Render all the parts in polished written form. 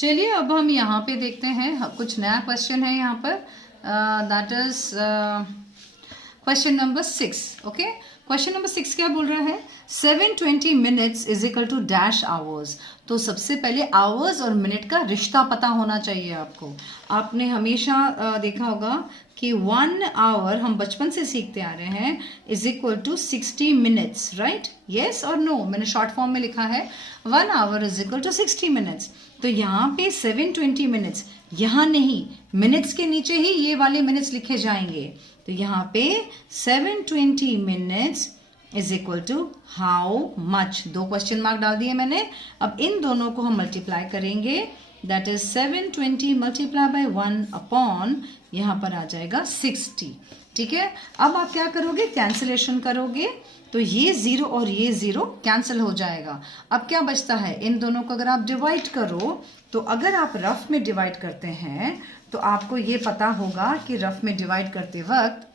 चलिए अब हम यहाँ पे देखते हैं, कुछ नया क्वेश्चन है यहाँ पर, that is question number 6। Okay, question number 6 क्या बोल रहा है? 720 minutes is equal to dash hours. तो सबसे पहले आवर्स और मिनट का रिश्ता पता होना चाहिए आपको। आपने हमेशा देखा होगा कि 1 आवर, हम बचपन से सीखते आ रहे हैं, is equal to 60 minutes, right? Yes और नो? मैंने शॉर्ट फॉर्म में लिखा है 1 hour is equal to 60 minutes. तो यहाँ पे 720 मिनट्स, यहाँ नहीं, मिनट्स के नीचे ही ये वाले मिनट्स लिखे जाएंगे। तो यहाँ पे 720 minutes is equal to how much, 2 question mark डाल दिए मैंने। अब इन दोनों को हम मल्टीप्लाई करेंगे, that is 720 multiply by 1 upon, यहाँ पर आ जाएगा 60। ठीक है, अब आप क्या करोगे? कैंसिलेशन करोगे, तो ये 0 और ये 0 कैंसिल हो जाएगा। अब क्या बचता है? इन दोनों को अगर आप डिवाइड करो, तो अगर आप रफ में डिवाइड करते हैं तो आपको ये पता होगा कि रफ में डिवाइड करते वक्त,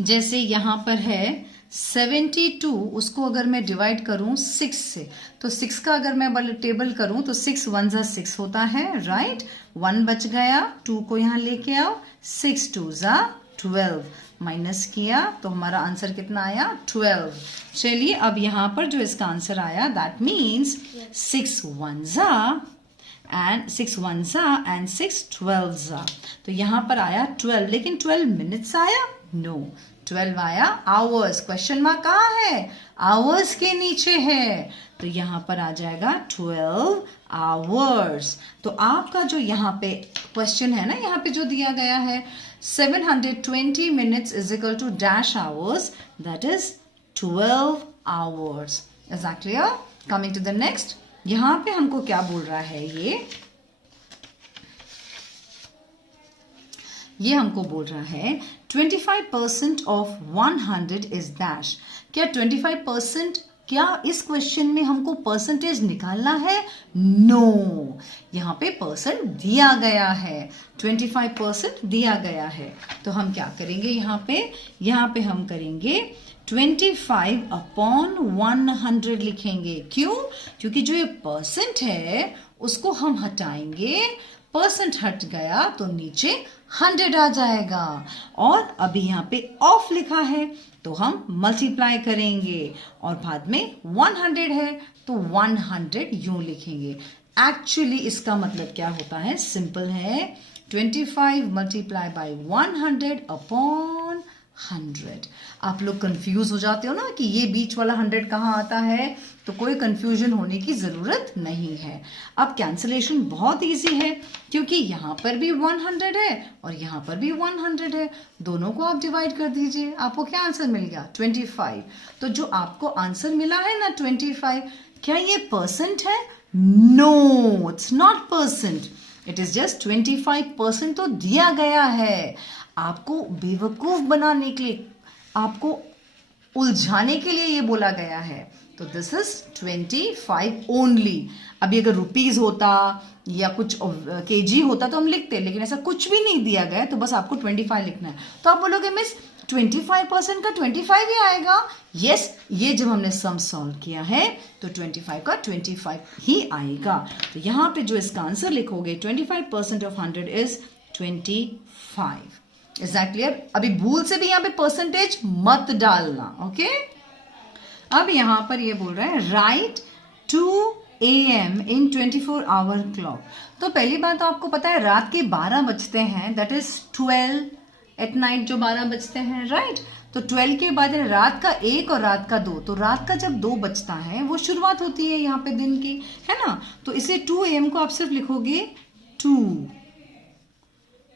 जैसे यहाँ पर है 72, उसको अगर मैं डिवाइड करूं 6 से, तो 6 का अगर मैं टेबल करूं तो 6 1 जा 6 होता है, राइट? 1 बच गया, 2 को यहाँ लेके आओ, 6 2 जा 12, माइनस किया तो हमारा आंसर कितना आया? 12। चलिए अब यहाँ पर जो इसका आंसर आया, दैट मीन्स 6 1 जा एंड 6 1 जा एंड 6 12 जा। तो यहाँ पर आया 12, लेकिन 12 मिनट्स आया? नो, 12 आया आवर्स। क्वेश्चन मार्क कहाँ है? आवर्स के नीचे है, तो यहाँ पर आ जाएगा 12 आवर्स। तो आपका जो यहाँ पे क्वेश्चन है ना, यहाँ पे जो दिया गया है 720 minutes is equal to dash hours, that is 12 hours. Is that clear? Coming to the next, यहाँ पे हमको क्या बोल रहा है? ये हमको बोल रहा है 25% ऑफ 100 इज डैश। क्या 25%, क्या इस क्वेश्चन में हमको परसेंटेज निकालना है? नो, यहाँ पे परसेंट दिया गया है, 25% दिया गया है। तो हम क्या करेंगे? यहाँ पे हम करेंगे 25 अपॉन 100 लिखेंगे। क्यों? क्योंकि जो ये परसेंट है उसको हम हटाएंगे, परसेंट हट गया तो नीचे 100 आ जाएगा, और अभी यहाँ पे ऑफ लिखा है तो हम मल्टीप्लाई करेंगे, और बाद में 100 है तो 100 यूं लिखेंगे। एक्चुअली इसका मतलब क्या होता है? सिंपल है, 25 मल्टीप्लाई बाय 100 अपॉन 100। आप लोग कंफ्यूज हो जाते हो ना कि ये बीच वाला 100 कहाँ आता है, तो कोई कंफ्यूजन होने की ज़रूरत नहीं है। अब कैंसिलेशन बहुत इजी है, क्योंकि यहाँ पर भी 100 है और यहाँ पर भी 100 है, दोनों को आप डिवाइड कर दीजिए, आपको क्या आंसर मिल गया? 25। तो जो आपको आंसर मिला है ना 25, क्या ये परसेंट है? No, it's not percent, it is just 25% तो दिया गया है। आपको बेवकूफ बनाने के लिए, आपको उलझाने के लिए ये बोला गया है। तो दिस इज 25 ओनली। अभी अगर रुपीज होता या कुछ केजी होता तो हम लिखते, लेकिन ऐसा कुछ भी नहीं दिया गया, तो बस आपको 25 लिखना है। तो आप बोलोगे मिस 25% का 25 ही आएगा? यस, ये जब हमने सम सॉल्व किया है तो 25 का 25 ही आएगा। तो यहाँ पे जो इसका आंसर लिखोगे 25% of 100 is 25। Is that clear? अभी भूल से भी यहाँ पे परसेंटेज मत डालना, ओके? अब यहाँ पर ये बोल रहा है right 2 AM in 24 hour clock. तो पहली बात तो आपको पता है रात के 12 बजते हैं, दैट इज 12 एट नाइट, जो 12 बजते हैं, राइट? तो 12 के बाद रात का 1 और रात का 2, तो रात का जब 2 बजता है वो शुरुआत होती है यहाँ पे दिन की, है ना? तो इसे 2 AM को आप सिर्फ लिखोगे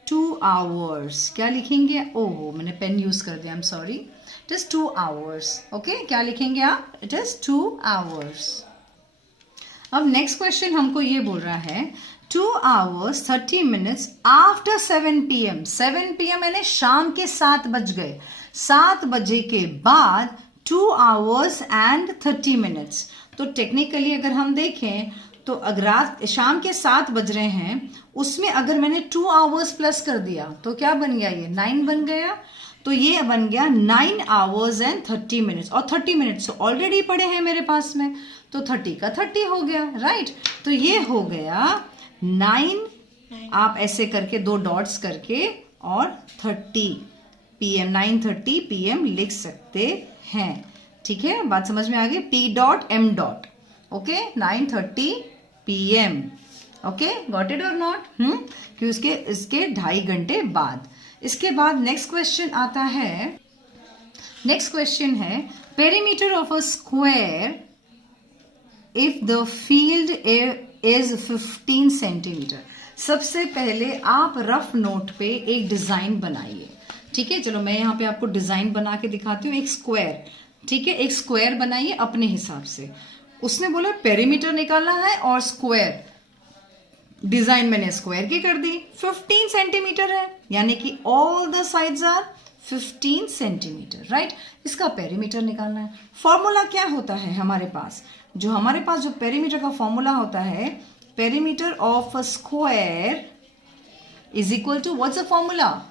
2 आवर्स। क्या लिखेंगे? ओह, मैंने पेन यूज कर दिया, I am sorry. It is 2 hours, okay? क्या लिखेंगे आप? It is 2 hours. अब नेक्स्ट क्वेश्चन हमको ये बोल रहा है 2 hours 30 minutes after 7 PM। 7 PM यानी शाम के 7 बज गए, 7 बजे के बाद 2 hours and 30 minutes। तो टेक्निकली अगर हम देखें तो अगर रात शाम के 7 बज रहे हैं, उसमें अगर मैंने 2 hours प्लस कर दिया तो क्या बन गया? ये 9 बन गया। तो ये बन गया 9 hours and 30 minutes, और 30 मिनट्स ऑलरेडी पड़े हैं मेरे पास में, तो 30 का 30 हो गया, राइट। तो ये हो गया 9, आप ऐसे करके 2 डॉट्स करके और 30 PM, 9:30 PM लिख सकते हैं। ठीक है, बात समझ में आ गई। P.M. Okay, 9:30 PM। Okay, got it और नॉट? कि इसके 2.5 घंटे बाद। इसके बाद नेक्स्ट क्वेश्चन आता है। नेक्स्ट क्वेश्चन है perimeter of a square if the field is 15 centimetre. सबसे पहले आप रफ नोट पे एक डिजाइन बनाइए। ठीक है, चलो मैं यहाँ पे आपको डिजाइन बना के दिखाती हूँ। एक स्क्वायर, ठीक है, एक स्क्वायर बनाइए अपने हिसाब से। उसने बोला पेरीमीटर निकालना है और स्क्वायर, डिजाइन मैंने स्क्वायर की कर दी, 15 सेंटीमीटर है, यानी कि all the sides are 15 centimetre, right. इसका पेरीमीटर निकालना है। फॉर्मूला क्या होता है हमारे पास? जो पेरीमीटर का फॉर्मूला होता है, perimeter of a square is equal to, what's the formula?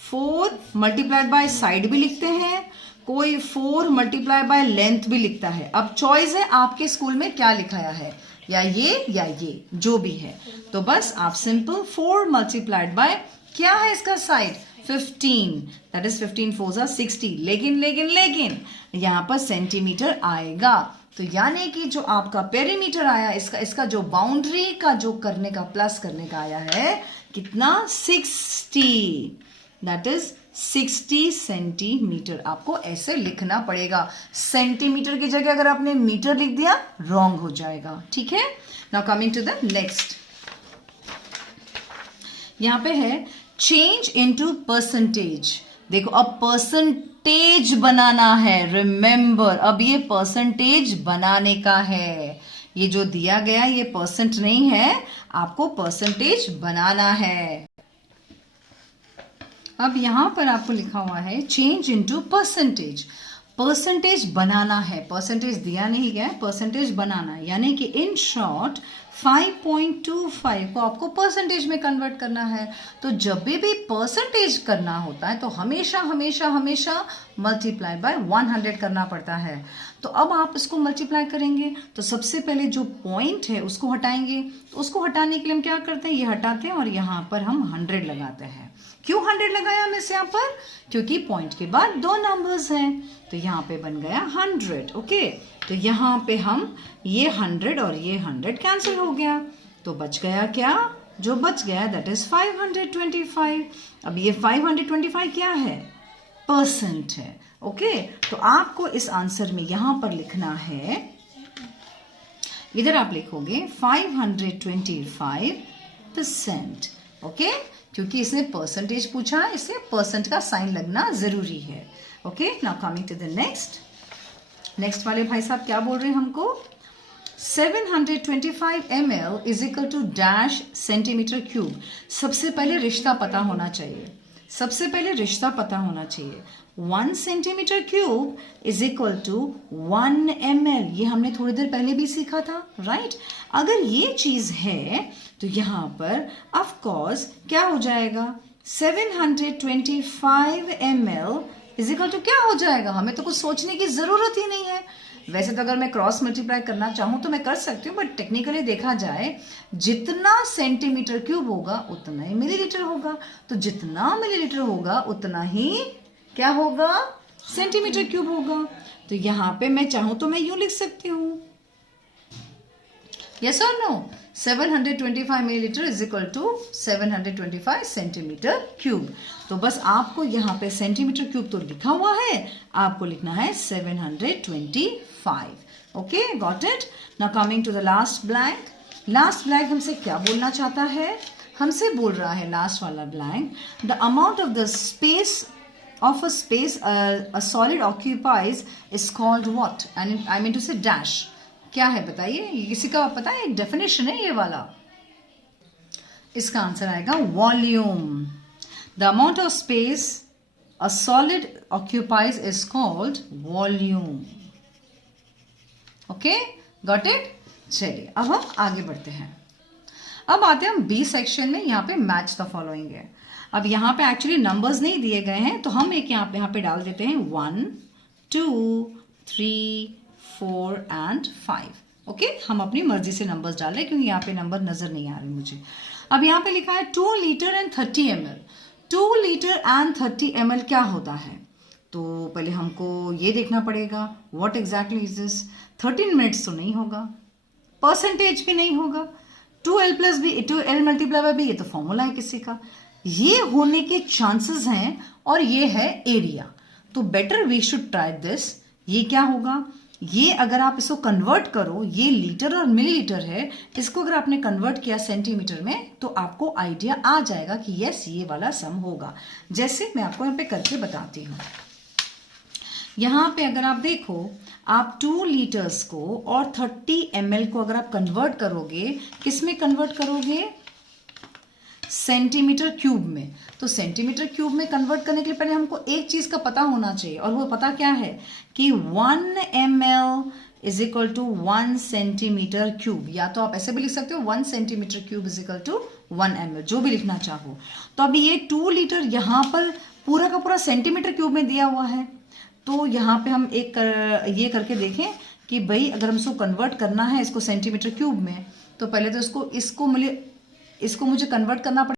4 multiplied by side भी लिखते हैं, कोई 4 मल्टीप्लाई बाय लेंथ भी लिखता है। अब चॉइस है आपके स्कूल में क्या लिखाया है, या ये जो भी है। तो बस आप सिंपल 4 मल्टीप्लाइड बाय, क्या है इसका साइड? 15, that is 15 4 60। लेकिन यहां पर सेंटीमीटर आएगा, तो यानी कि जो आपका पेरीमीटर आया, इसका जो बाउंड्री का जो करने का, प्लस करने का आया है कितना? 60, दैट इज 60 सेंटीमीटर। आपको ऐसे लिखना पड़ेगा। सेंटीमीटर की जगह अगर आपने मीटर लिख दिया, रॉन्ग हो जाएगा। ठीक है, now coming to the next. यहां पे है चेंज इनटू परसेंटेज। देखो, अब परसेंटेज बनाना है, रिमेंबर, अब ये परसेंटेज बनाने का है। ये जो दिया गया ये परसेंट नहीं है, आपको परसेंटेज बनाना है। अब यहां पर आपको लिखा हुआ है चेंज इनटू परसेंटेज। परसेंटेज बनाना है, परसेंटेज दिया नहीं गया, परसेंटेज बनाना है, यानी कि इन शॉर्ट 5.25 को आपको परसेंटेज में कन्वर्ट करना है। तो जब भी परसेंटेज करना होता है तो हमेशा मल्टीप्लाई बाय 100 करना पड़ता है। तो अब आप इसको मल्टीप्लाई करेंगे तो सबसे पहले जो पॉइंट है उसको हटाएंगे। तो उसको हटाने के लिए हम क्या करते हैं, ये हटाते हैं और यहाँ पर हम 100 लगाते हैं। क्यों 100 लगाया हमने यहाँ पर? क्योंकि पॉइंट के बाद 2 नंबर्स हैं, तो यहाँ पे बन गया 100। ओके, तो यहाँ पे हम ये 100 और ये 100 कैंसिल हो गया, तो बच गया क्या? जो बच गया दैट इज 525। अब ये 525 क्या है? परसेंट है। ओके, तो आपको इस आंसर में यहां पर लिखना है, इधर आप लिखोगे 525%। ओके, क्योंकि इसने परसेंटेज पूछा है, इसलिए परसेंट का साइन लगना जरूरी है। Okay, now coming to the next वाले भाई साहब क्या बोल रहे हैं हमको? 725 ml is equal to dash centimetre cube. सबसे पहले रिश्ता पता होना चाहिए, 1 centimetre cube is equal to 1 ml। ये हमने थोड़ी देर पहले भी सीखा था, राइट। अगर ये चीज है तो यहां पर ऑफ कोर्स क्या हो जाएगा? 725 ml इज इक्वल टू क्या हो जाएगा? हमें तो कुछ सोचने की जरूरत ही नहीं है। वैसे तो अगर मैं क्रॉस मल्टीप्लाई करना चाहूं तो मैं कर सकती हूँ, बट टेक्निकली देखा जाए जितना सेंटीमीटर क्यूब होगा उतना ही मिलीलीटर होगा, तो जितना मिलीलीटर होगा उतना ही क्या होगा? सेंटीमीटर क्यूब होगा। तो यहां पे मैं चाहूं तो मैं यूं लिख सकती हूं, यस और no? 725 millilitre is equal to 725 centimetre cube. तो बस आपको यहाँ पे सेंटीमीटर क्यूब तो लिखा हुआ है, आपको लिखना है 725। Okay, got it. Now coming to the last blank. Last blank हमसे क्या बोलना चाहता है? हमसे बोल रहा है लास्ट वाला blank, the amount of the space of a space a solid occupies is called what? And I mean to say dash. क्या है बताइए? ये किसी का पता है? डेफिनेशन है ये वाला। इसका आंसर आएगा volume. The amount of space a solid occupies is called volume. Okay, got it. चलिए अब हम आगे बढ़ते हैं। अब आते हैं हम बी सेक्शन में, यहाँ पे मैच द फॉलोइंग है। अब यहाँ पे एक्चुअली नंबर्स नहीं दिए गए हैं, तो हम एक यहाँ पे डाल देते हैं 1 2 3 4 एंड 5। ओके, हम अपनी मर्जी से नंबर्स डाल रहे हैं क्योंकि यहाँ पे नंबर नजर नहीं आ रहे मुझे। अब यहाँ पे लिखा है 2 litre and 30 ml। 2 litre and 30 ml क्या होता है? तो पहले हमको ये देखना पड़ेगा what exactly is this. 13 minutes तो नहीं होगा, परसेंटेज भी नहीं होगा, 2l प्लस भी 2l मल्टीप्लाई बाय भी, ये तो फॉर्मूला है किसी का, ये होने के चांसेस हैं और ये है एरिया। तो better we should try this. ये क्या होगा? ये अगर आप इसको कन्वर्ट करो, ये लीटर और मिलीलीटर है, इसको अगर आपने कन्वर्ट किया सेंटीमीटर में तो आपको आइडिया आ जाएगा कि यस ये वाला सम होगा। जैसे मैं आपको यहाँ पे करके बताती हूँ। यहाँ पे अगर आप देखो, आप 2 लीटर्स को और 30 ml को अगर आप कन्वर्ट करोगे, किस में कन्वर्ट करोगे? सेंटीमीटर क्यूब में। तो सेंटीमीटर क्यूब में कन्वर्ट करने के लिए पहले हमको एक चीज का पता होना चाहिए, और वो पता क्या है कि 1 ml is equal to 1 centimetre cube. या तो आप ऐसे भी लिख सकते हो 1 centimetre cube is equal to 1 ml, जो भी लिखना चाहो। तो अभी ये 2 लीटर यहाँ पर पूरा का पूरा सेंटीमीटर क्यूब में दिया हुआ है, तो यहाँ पे हम ये करके देखें कि भाई अगर हम इसको कन्वर्ट करना है इसको सेंटीमीटर क्यूब में, तो पहले तो इसको मुझे कन्वर्ट करना पड़ेगा।